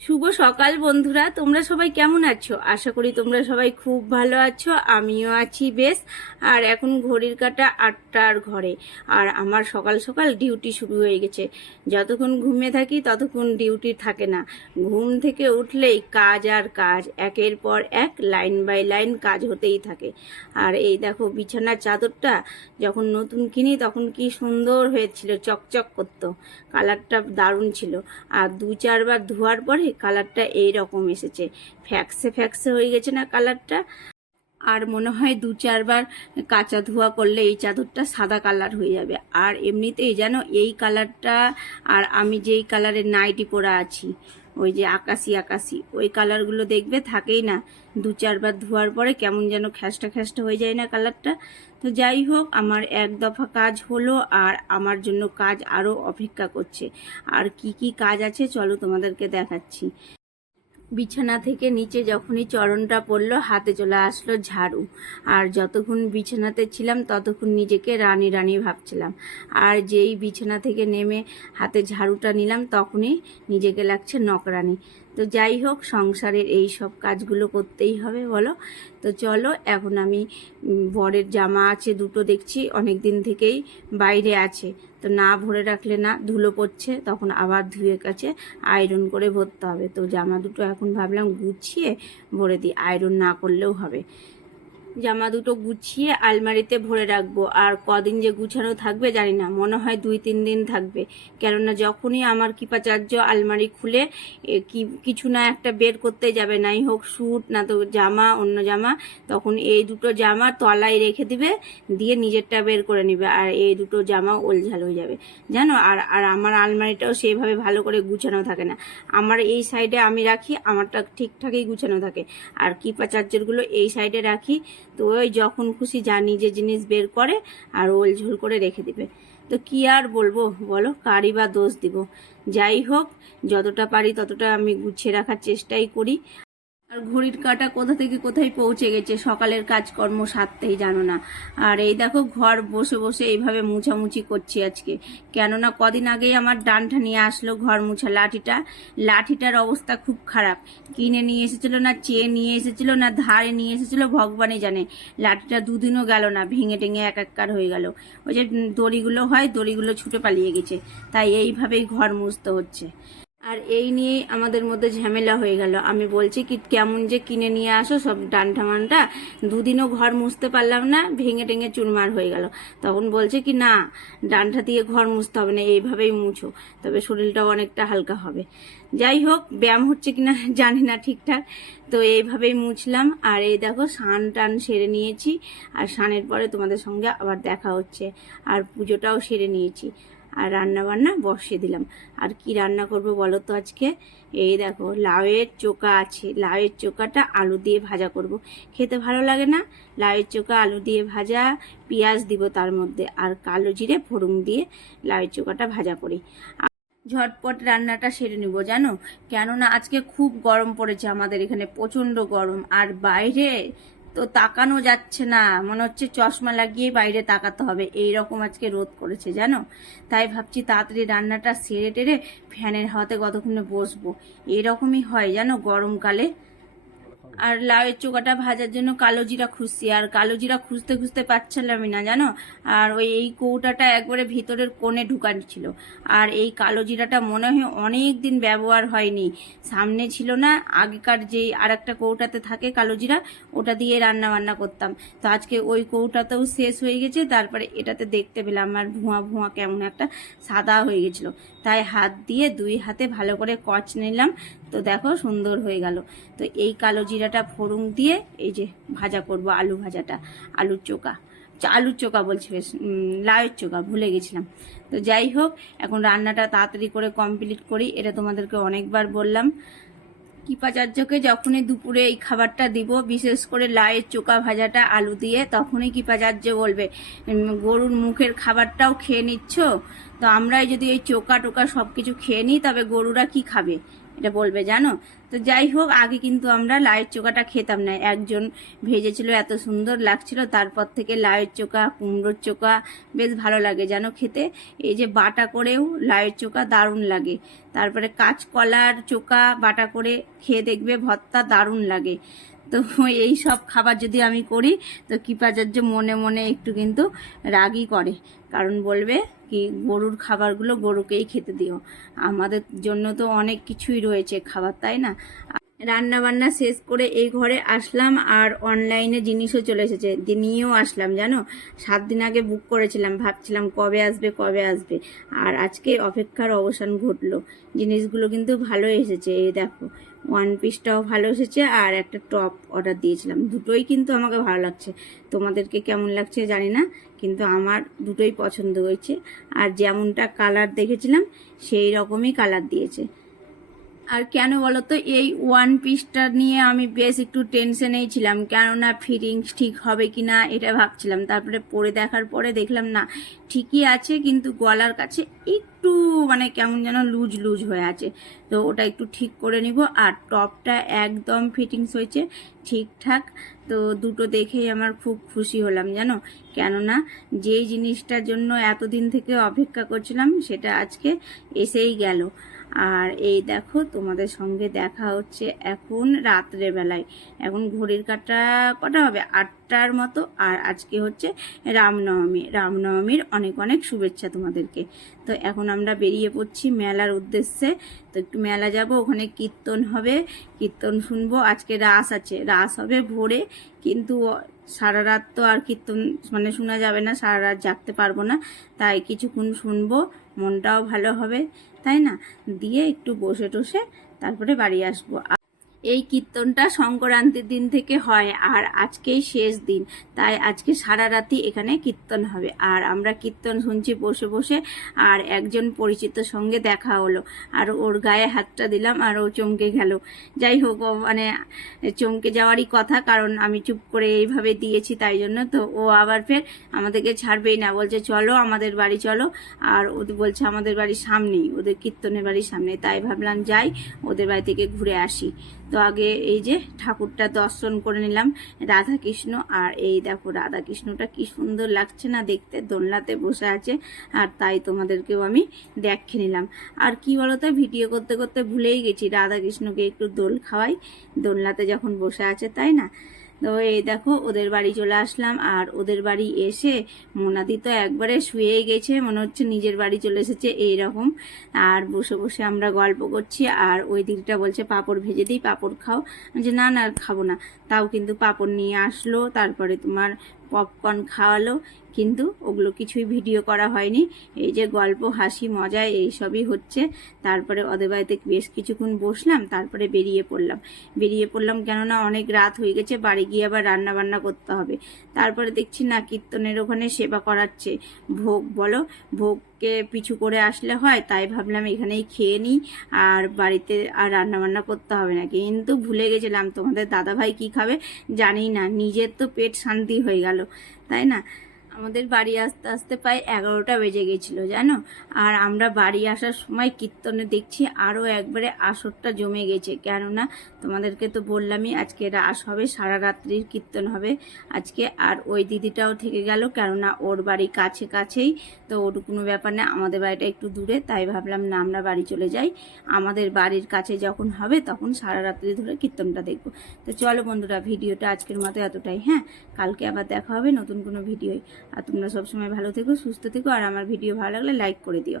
শুভ সকাল বন্ধুরা, তোমরা সবাই কেমন আছো? আশা করি তোমরা সবাই খুব ভালো আছো। আমিও আছি বেশ। আর এখন ঘড়ির কাঁটা 8টার ঘরে। আর আমার সকাল সকাল ডিউটি শুরু হয়ে গেছে। যতক্ষণ ঘুমিয়ে থাকি ততক্ষণ ডিউটি থাকে না। ঘুম থেকে উঠলেই কাজ আর কাজ, একের পর এক, লাইন বাই লাইন কাজ হতেই থাকে। আর এই দেখো, বিছানার চাদরটা যখন নতুন কিনি তখন কি সুন্দর হয়েছিল, চকচক করতো, কালারটা দারুণ ছিল। আর 2-4 বার ধোয়ার পরে কালারটা এই রকম এসেছে, ফ্যাক্সে ফ্যাক্সে হয়ে গেছে না কালারটা। আর মনে হয় 2-4 বার কাঁচা ধোয়া করলে এই চাদরটা সাদা কালার হয়ে যাবে। আর এমনিতেই যেন এই কালারটা, আর আমি যেই কালারের নাইটি পরা আছি, ওই যে আকাশি আকাশি, ওই কালারগুলো দেখবে থাকেই না, 2-4 বার ধোয়ার পরে কেমন যেন খ্যাসটা খ্যাসটা হয়ে যায় না কালারটা। তো যাই হোক, আমার এক দফা কাজ হলো, আর আমার জন্য কাজ আরও অপেক্ষা করছে। আর কি কি কাজ আছে চলো তোমাদেরকে দেখাচ্ছি। বিছানা থেকে নিচে যখনই চরণটা পড়লো, হাতে চলে আসলো ঝাড়ু। আর যতক্ষণ বিছানাতে ছিলাম ততক্ষণ নিজেকে রানী রানী ভাবছিলাম। আর যেই বিছানা থেকে নেমে হাতে ঝাড়ুটা নিলাম তখনই নিজেকে লাগছে নকরানি। তো যাই হোক, সংসারের এই সব কাজগুলো করতেই হবে বলো। তো চলো, এখন আমি বরের জামা আছে দুটো, দেখছি অনেক দিন থেকেই বাইরে আছে, তো না ভরে রাখলে না, ধুলো পড়ছে, তখন আবার ধুয়ে কাছে আয়রন করে ভরতে হবে। তো জামা দুটো এখন ভাবলাম গুছিয়ে ভরে দিই, আয়রন না করলেও হবে। জামা দুটো গুছিয়ে আলমারিতে ভরে রাখবো। আর কদিন যে গুছানো থাকবে জানি না, মনে হয় 2-3 দিন থাকবে। কেননা যখনই আমার কৃপাচার্য আলমারি খুলে কিছু না একটা বের করতে যাবে, নাই হোক স্যুট, না তো জামা, অন্য জামা, তখন এই দুটো জামা তলায় রেখে দিবে, দিয়ে নিজেরটা বের করে নেবে, আর এই দুটো জামা ওলঝাল হয়ে যাবে জানো। আর আর আমার আলমারিটাও সেইভাবে ভালো করে গুছানো থাকে না। আমার এই সাইডে আমি রাখি, আমারটা ঠিকঠাকই গুছানো থাকে, আর কৃপাচার্যেরগুলো এই সাইডে রাখি। তো ওই যখন খুশি যা নিজে জিনিস বের করে আর ওলঝোল করে রেখে দিবে। তো কি আর বলবো বলো, কারই বা দোষ দিব। যাই হোক, যতটা পারি ততটা আমি গুছিয়ে রাখার চেষ্টাই করি। আর ঘড়ির কাঁটা কোথা থেকে কোথায় পৌঁছে গেছে, সকালের কাজকর্ম সারতেই জানো না। আর এই দেখো, ঘর বসে বসে এইভাবে মুছামুছি করছি আজকে। কেননা কদিন আগেই আমার ডানটা নিয়ে আসলো ঘর মুছা লাঠিটার অবস্থা খুব খারাপ। কিনে নিয়ে এসেছিল না, চেয়ে নিয়ে এসেছিল না, ধারে নিয়ে এসেছিল, ভগবানই জানে। লাঠিটা দুদিনও গেল না, ভেঙে টেঙে একাকার হয়ে গেল। ওই যে দড়িগুলো হয়, দড়িগুলো ছুটে পালিয়ে গেছে। তাই এইভাবেই ঘর মুছতে হচ্ছে। আর এই নিয়েই আমাদের মধ্যে ঝামেলা হয়ে গেল। আমি বলছি কি, কেমন যে কিনে নিয়ে আসো সব ডান্টা মানটা, দুদিনও ঘর মুছতে পারলাম না, ভেঙে টেঙে চুরমার হয়ে গেল। তখন বলছে কি, না, ডান্টা দিয়ে ঘর মুছতে হবে না, এইভাবেই মুছো, তবে শরীরটাও অনেকটা হালকা হবে। যাই হোক, ব্যায়াম হচ্ছে কিনা জানি না ঠিকঠাক। তো এইভাবেই মুছলাম। আর এই দেখো, স্নান টান সেরে নিয়েছি। আর স্নানের পরে তোমাদের সঙ্গে আবার দেখা হচ্ছে। আর পুজোটাও সেরে নিয়েছি। আর রান্না বান্না বসিয়ে দিলাম। আর কি রান্না করব বলো তো আজকে? এই দেখো, লাউয়ের চোকা আছে, লাউয়ের চোকাটা আলু দিয়ে ভাজা করব। খেতে ভালো লাগে না? লাউয়ের চোকা আলু দিয়ে ভাজা, পেঁয়াজ দিব তার মধ্যে, আর কালো জিরে ফোড়ন দিয়ে লাউয়ের চোকাটা ভাজা করি। ঝটপট রান্নাটা সেরে নিব জানো। কেননা আজকে খুব গরম পড়েছে আমাদের এখানে, প্রচন্ড গরম। আর বাইরে তো তাকানো যাচ্ছে না, মনে হচ্ছে চশমা লাগিয়ে বাইরে তাকাতে হবে, এই রকম আজকে রোদ করেছে জানো। তাই ভাবছি তাড়াতাড়ি রান্নাটা সেরে টেরে ফ্যানের হাওয়াতে কতক্ষণে বসবো। এরকমই হয় জানো গরমকালে। আর লাউয়ের চোখাটা ভাজার জন্য কালো জিরা খুঁজছি, আর কালো জিরা খুঁজতে খুঁজতে পাচ্ছিলামই না জানো। আর এই কৌটাটা একবারে ভিতরের কোণে ঢুকানো ছিল। আর এই কালো জিরাটা মনে হয় অনেক দিন ব্যবহার হয়নি, সামনে ছিল না। আগেকার যে আর একটা কৌটাতে থাকে কালো জিরা, ওটা দিয়ে রান্না বান্না করতাম। তো আজকে ওই কৌটাতেও শেষ হয়ে গেছে, তারপরে এটাতে দেখতে পেলাম আর ভুয়া ভুয়া কেমন একটা সাদা হয়ে গেছিল। তাই হাত দিয়ে 2 হাতে ভালো করে কচ নিলাম। তো দেখো, সুন্দর হয়ে গেল। তো এই কালো জিরাটা ফোড়ন দিয়ে এই যে ভাজা করব, আলু ভাজাটা, আলুর চোকা বলছি, বেশ লাউয়ের চোকা ভুলে গেছিলাম। তো যাই হোক, এখন রান্নাটা তাড়াতাড়ি করে কমপ্লিট করি, এটা তোমাদেরকে অনেকবার বললাম। কৃপাচার্যকে যখনই দুপুরে এই খাবারটা দিব, বিশেষ করে লাউয়ের চোকা ভাজাটা আলু দিয়ে, তখনই কৃপাচার্য বলবে, গরুর মুখের খাবারটাও খেয়ে নিচ্ছ, তো আমরাই যদি এই চোকা টোকা সব কিছু খেয়ে নিই তবে গরুরা কি খাবে? এটা বলবে জানো। তো যাই হোক, আগে কিন্তু আমরা লাউয়ের চোখাটা খেতাম না, একজন ভেজেছিল এত সুন্দর লাগছিল, তারপর থেকে লাউয়ের চোখা, কুমড়োর চোখা বেশ ভালো লাগে জানো খেতে। এই যে বাটা করেও লাউয়ের চোখা দারুণ লাগে। তারপরে কাঁচকলার চোখা বাটা করে খেয়ে দেখবে, ভর্তা দারুণ লাগে। তো এই সব খাবার যদি আমি করি তো কৃপাচার্য মনে মনে একটু কিন্তু রাগই করে, কারণ বলবে কি গরুর খাবারগুলো গরুকেই খেতে দিও, আমাদের জন্য তো অনেক কিছুই রয়েছে খাবার, তাই না। রান্না বান্না শেষ করে এই ঘরে আসলাম, আর অনলাইনে জিনিসও চলে এসেছে, নিয়েও আসলাম জানো। 7 দিন আগে বুক করেছিলাম, ভাবছিলাম কবে আসবে কবে আসবে, আর আজকে অপেক্ষার অবসান ঘটলো। জিনিসগুলো কিন্তু ভালো এসেছে, এই দেখো ওয়ান পিসটাও ভালো এসেছে, আর একটা টপ অর্ডার দিয়েছিলাম, দুটোই কিন্তু আমাকে ভালো লাগছে। তোমাদেরকে কেমন লাগছে জানি না, কিন্তু আমার দুটোই পছন্দ হয়েছে। আর যেমনটা কালার দেখেছিলাম সেই রকমই কালার দিয়েছে। আর কেন বলো তো, এই ওয়ান পিসটা নিয়ে আমি বেশ একটু টেনশনেই ছিলাম, কেননা ফিটিংস ঠিক হবে কি না এটা ভাবছিলাম। তারপরে পরে দেখার পরে দেখলাম না, ঠিকই আছে, কিন্তু গলার কাছে একটু মানে কেমন যেন লুজ লুজ হয়ে আছে, তো ওটা একটু ঠিক করে নিব। আর টপটা একদম ফিটিংস হয়েছে ঠিকঠাক। তো দুটো দেখেই আমার খুব খুশি হলাম জানো, কেননা যেই জিনিসটার জন্য এতদিন থেকে অপেক্ষা করছিলাম সেটা আজকে এসেই গেল। আর এই দেখো তোমাদের সঙ্গে দেখা হচ্ছে এখন রাত্রে বেলায়, এখন ঘড়ির কাঁটা কটা হবে, 8টার মতো। আর আজকে হচ্ছে রামনবমী, রামনবমীর অনেক অনেক শুভেচ্ছা তোমাদেরকে। তো এখন আমরা বেরিয়ে পড়ছি মেলার উদ্দেশ্যে। তো একটু মেলা যাব, ওখানে কীর্তন হবে, কীর্তন শুনবো। আজকে রাস আছে, রাস হবে ভোরে, কিন্তু সারা রাত তো আর কীর্তন মানে শোনা যাবে না, সারা রাত জাগতে পারবো না, তাই কিছুক্ষণ শুনবো, মনটাও ভালো হবে, তাই না। দিয়ে একটু বসে টসে তারপরে বাড়ি আসবো। এই কীর্তনটা সংক্রান্তির দিন থেকে হয়, আর আজকেই শেষ দিন, তাই আজকে সারা রাতি এখানে কীর্তন হবে। আর আমরা কীর্তন শুনছি বসে বসে, আর একজন পরিচিত সঙ্গে দেখা হলো, আর ওর গায়ে হাতটা দিলাম, আর ও চমকে গেল। যাই হোক, ও মানে চমকে যাওয়ারই কথা, কারণ আমি চুপ করে এইভাবে দিয়েছি তাই জন্য। তো ও আবার ফের আমাদেরকে ছাড়বেই না, বলছে চলো আমাদের বাড়ি চলো। আর ওদের বলছে আমাদের বাড়ির সামনেই, ওদের কীর্তনের বাড়ির সামনে, তাই ভাবলাম যাই ওদের বাড়ি থেকে ঘুরে আসি। তো আগে এই যে ঠাকুরটা দর্শন করে নিলাম, রাধা কৃষ্ণ। আর এই দেখো রাধা কৃষ্ণটা কি সুন্দর লাগছে না দেখতে, দোলনাতে বসে আছে, আর তাই তোমাদেরকেও আমি দেখে নিলাম। আর কি বলতো, ভিডিও করতে করতে ভুলেই গেছি রাধা কৃষ্ণকে একটু দোল খাওয়াই, দোলনাতে যখন বসে আছে, তাই না। তো এই দেখো ওদের বাড়ি চলে আসলাম, আর ওদের বাড়ি এসে মোনাদি তো একবারে শুয়েই গেছে, মনে হচ্ছে নিজের বাড়ি চলে এসেছে এইরকম। আর বসে বসে আমরা গল্প করছি, আর ওই দিকটা বলছে পাঁপড় ভেজে দিই, পাঁপড় খাও, যে না না খাবো না, তাও কিন্তু পাঁপড় নিয়ে আসলো। তারপরে তোমার পপকর্ন খাওয়ালো, কিন্তু ওগুলো কিছুই ভিডিও করা হয়নি। এই যে গল্প হাসি মজা এইসবই হচ্ছে। তারপরে ওদের বাড়িতে বেশ কিছুক্ষণ বসলাম, তারপরে বেরিয়ে পড়লাম কেননা অনেক রাত হয়ে গেছে, বাড়ি গিয়ে আবার রান্না বান্না করতে হবে। তারপরে দেখছি না কীর্তনের ওখানে সেবা করাচ্ছে, ভোগ বলো, ভোগকে পিছু করে আসলে হয়, তাই ভাবলাম এখানেই খেয়ে নিই, আর বাড়িতে আর রান্না বান্না করতে হবে না। কিন্তু ভুলে গেছিলাম তোমাদের দাদাভাই কি খাবে জানি না, নিজের তো পেট শান্তি হয়ে গেল, তাই না। আমাদের বাড়ি আসতে আসতে প্রায় 11টা বেজে গেছিলো জানো। আর আমরা বাড়ি আসার সময় কীর্তনে দেখছি আরও একবারে আসরটা জমে গেছে, কেননা তোমাদেরকে তো বললামই আজকে রাস হবে, সারা রাত্রির কীর্তন হবে আজকে। আর ওই দিদিটাও থেকে গেল, কেননা ওর বাড়ি কাছেই, তো ওর কোনো ব্যাপার না, আমাদের বাড়িটা একটু দূরে, তাই ভাবলাম না আমরা বাড়ি চলে যাই, আমাদের বাড়ির কাছে যখন হবে তখন সারা রাত্রি ধরে কীর্তনটা দেখবো। তো চলো বন্ধুরা, ভিডিওটা আজকের মতো এতটাই, হ্যাঁ, কালকে আবার দেখা হবে নতুন কোনো ভিডিওয়। আর তোমরা সবসময় ভালো থেকো, সুস্থ থেকো, আর আমার ভিডিও ভালো লাগলে লাইক করে দিও।